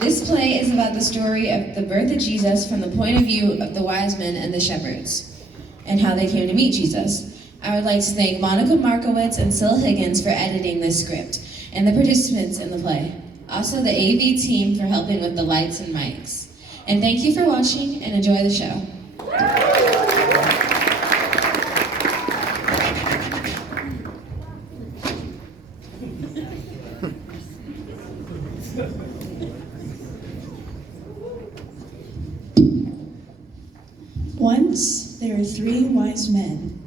This play is about the story of the birth of Jesus from the point of view of the wise men and the shepherds, and how they came to meet Jesus. I would like to thank Monica Markowitz and Syl Higgins for editing this script, and the participants in the play. Also the AV team for helping with the lights and mics. And thank you for watching, and enjoy the show. Once there were 3 wise men.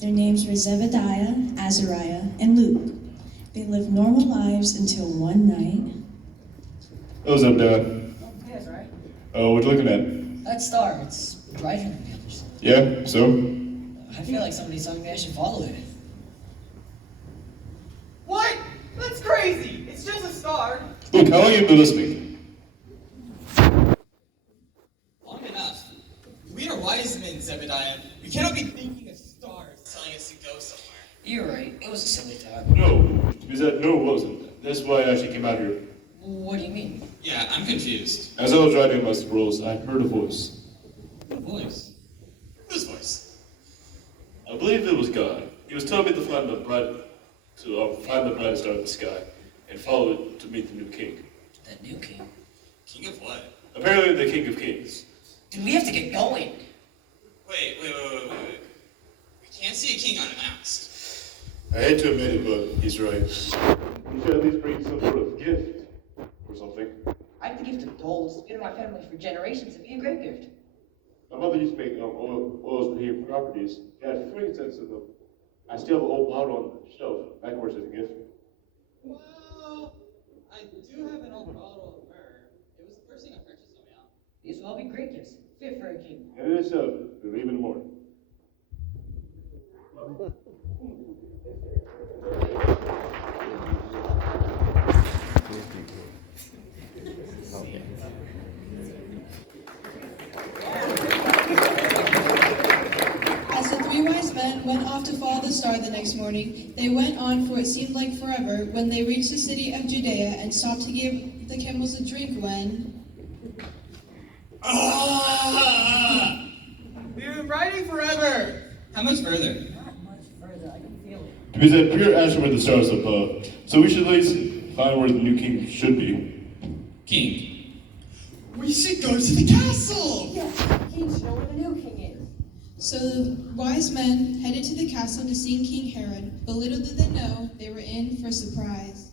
Their names were Zebediah, Azariah, and Luke. They lived normal lives until one night. Oh, Zebediah. Hey, that's right. Oh, what you looking at? That star, it's brighter than the others. Yeah, so? I feel like somebody's telling me I should follow it. What? That's crazy! It's just a star. Look, how long have you been listening? Long enough. We are wise men, Zebediah. We cannot be thinking of stars telling us to go somewhere. You're right, it was a silly thought. No, because it wasn't. That's why I actually came out here. What do you mean? Yeah, I'm confused. As I was driving my scrolls, I heard a voice. A voice? Whose voice? I believe it was God. He was telling me to find the brightest star in the sky and follow it to meet the new king. The new king? King of what? Apparently the king of kings. Dude, we have to get going. Wait. We can't see a king unannounced. I hate to admit it, but he's right. He should at least bring some sort of gift or something. I have the gift of gold. It's been in my family for generations. It'd be a great gift. My mother used to make oils for healing properties. She had frankincense in them. I still have an old bottle on the shelf. I can work as a gift. Well, I do have an old bottle of myrrh. It was the first thing I purchased on my own. These will all be great gifts. Fit for a king. And it is so. Believe in more. As the 3 wise men went off to follow the star the next morning, they went on for it seemed like forever when they reached the city of Judea and stopped to give the camels a drink when... We've been riding forever! How much further? Not much further. I can feel it. Because that pure ash where the stars above. So we should at least find where the new king should be. King. We should go to the castle! Yeah, king should know where the new king is. So the wise men headed to the castle to see King Herod, but little did they know they were in for a surprise.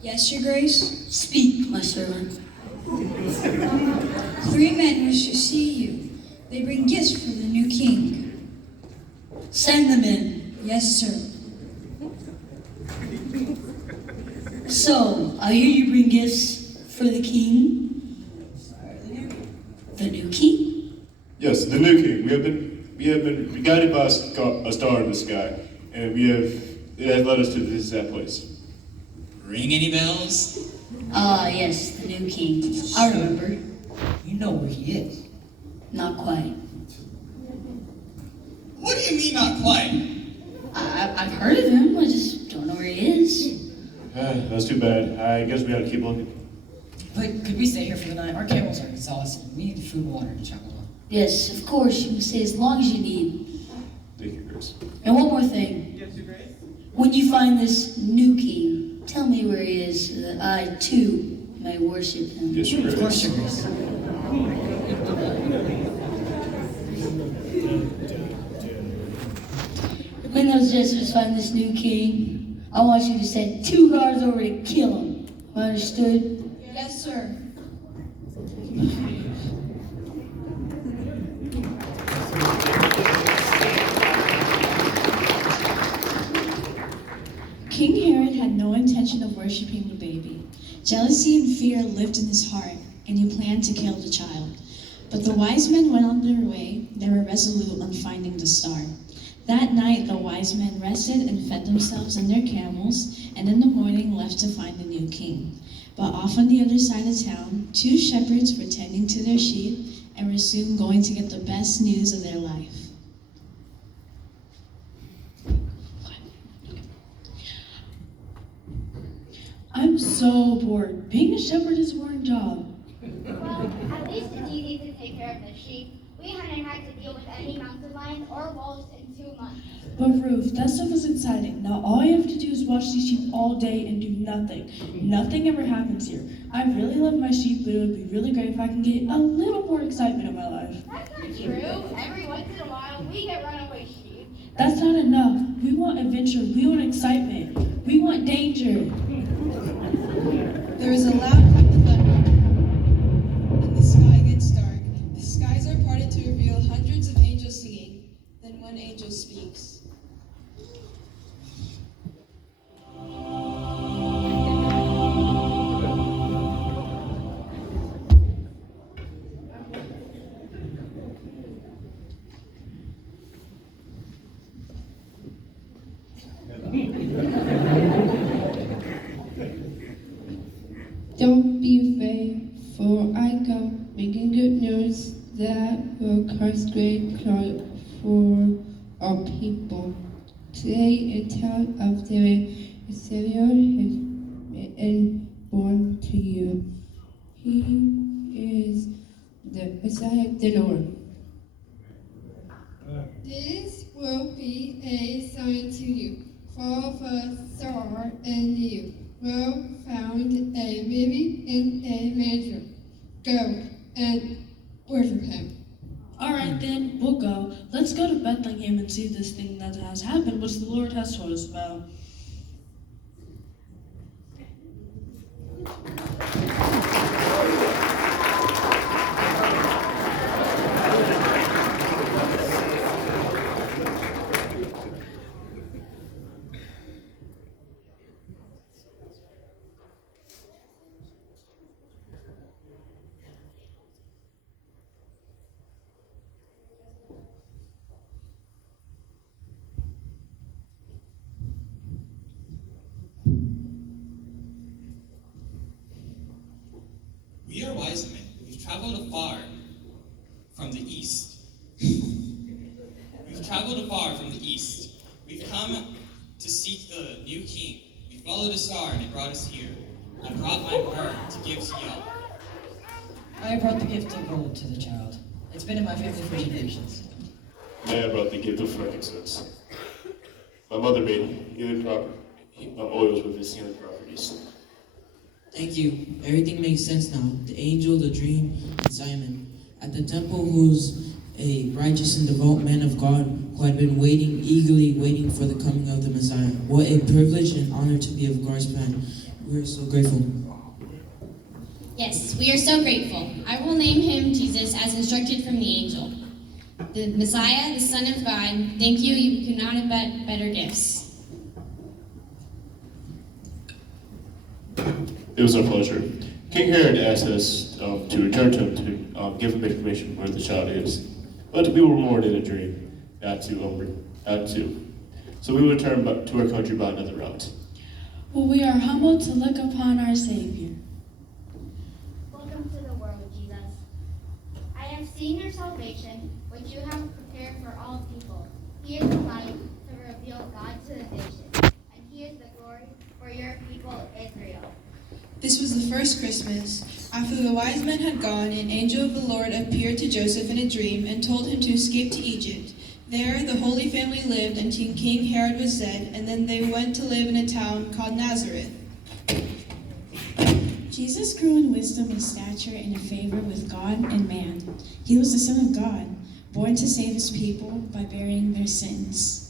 Yes, your grace? Speak, my servant. 3 men wish to see you. They bring gifts for the new king. Send them in. Yes, sir. So, I hear you bring gifts for the king? The new king? Yes, the new king. We have been guided by a star in the sky, and it has led us to this exact place. Ring any bells? Ah, yes, the new king. I remember. You know where he is. Not quite. What do you mean not quite? I've heard of him, I just don't know where he is. That's too bad. I guess we gotta keep looking. But could we stay here for the night? Our camels are exhausted. We need food, water, and chocolate. Yes, of course, you can stay as long as you need. Thank you, Grace. And one more thing. Yes, Your Grace? When you find this new king, tell me where he is so that I, too, may worship him. Yes, Your Grace. Of course, Your Grace. When those Jesuits find this new king, I want you to send 2 guards over to kill him. Understood? Yes, sir. King Herod had no intention of worshiping the baby. Jealousy and fear lived in his heart, and he planned to kill the child. But the wise men went on their way. They were resolute on finding the star. That night, the wise men rested and fed themselves and their camels, and in the morning left to find the new king. But off on the other side of town, 2 shepherds were tending to their sheep, and were soon going to get the best news of their life. I'm so bored. Being a shepherd is a boring job. Well, at least it's easy to take care of the sheep. We haven't had to deal with any mountain lions or wolves in 2 months. But Ruth, that stuff is exciting. Now all you have to do is watch these sheep all day and do nothing. Nothing ever happens here. I really love my sheep, but it would be really great if I can get a little more excitement in my life. That's not true. Every once in a while, we get runaway sheep. That's not enough. We want adventure. We want excitement. We want danger. There is a loud clap of thunder, and the sky gets dark. The skies are parted to reveal hundreds of angels singing. Then one angel speaks. Don't be afraid, for I come bringing good news that will cause great joy for our people. Today, a child of David, a Savior, has been born to you. He is the Messiah, the Lord. This will be a sign to you. For the star and you will found a baby in a manger. Go and worship him. All right then, we'll go. Let's go to Bethlehem and see this thing that has happened, which the Lord has told us about. We are wise men. We've traveled afar from the east. We've traveled afar from the east. We've come to seek the new king. We followed a star and it brought us here. I brought my bird to give to y'all. I brought the gift of gold to the child. It's been in my family for generations. Man brought the gift of frankincense. My mother made oils with his healing properties. Thank you. Everything makes sense now. The angel, the dream, and Simon. At the temple, who's a righteous and devout man of God who had been eagerly waiting for the coming of the Messiah. What a privilege and honor to be of God's plan. We are so grateful. Yes, we are so grateful. I will name him Jesus as instructed from the angel. The Messiah, the Son of God. Thank you. You could not have better gifts. It was our pleasure. King Herod asked us to return to him to give him information where the child is. But we were warned in a dream not to. So we will return to our country by another route. Well, we are humbled to look upon our Savior. Welcome to the world, Jesus. I have seen your salvation, which you have prepared for all people. He is the light to reveal God to the nations, and he is the glory for your people, Israel. This was the first Christmas. After the wise men had gone, an angel of the Lord appeared to Joseph in a dream and told him to escape to Egypt. There the Holy Family lived until King Herod was dead, and then they went to live in a town called Nazareth. Jesus grew in wisdom and stature and in favor with God and man. He was the Son of God, born to save his people by bearing their sins.